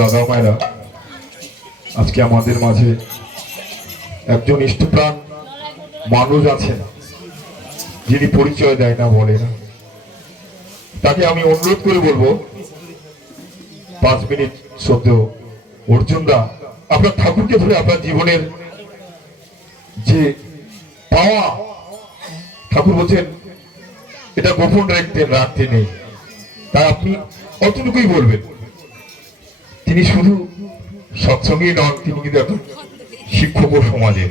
দাদা মায়েরা, আজকে আমাদের মাঝে একজন ইষ্টপ্রাণ মানুষ আছেন যিনি পরিচয় দেয় না, বলে না। তাকে আমি অনুরোধ করে বলবো 5 মিনিট সদ্য অর্জুন দা আপনার ঠাকুরকে ধরে আপনার জীবনের যে পাওয়া, ঠাকুর বলছেন এটা গোপন রাখতে নেই, তাই আপনি অতটুকুই বলবেন। তিনি শুধু সৎসঙ্গী নন, তিনি কিন্তু একজন শিক্ষক ও সমাজে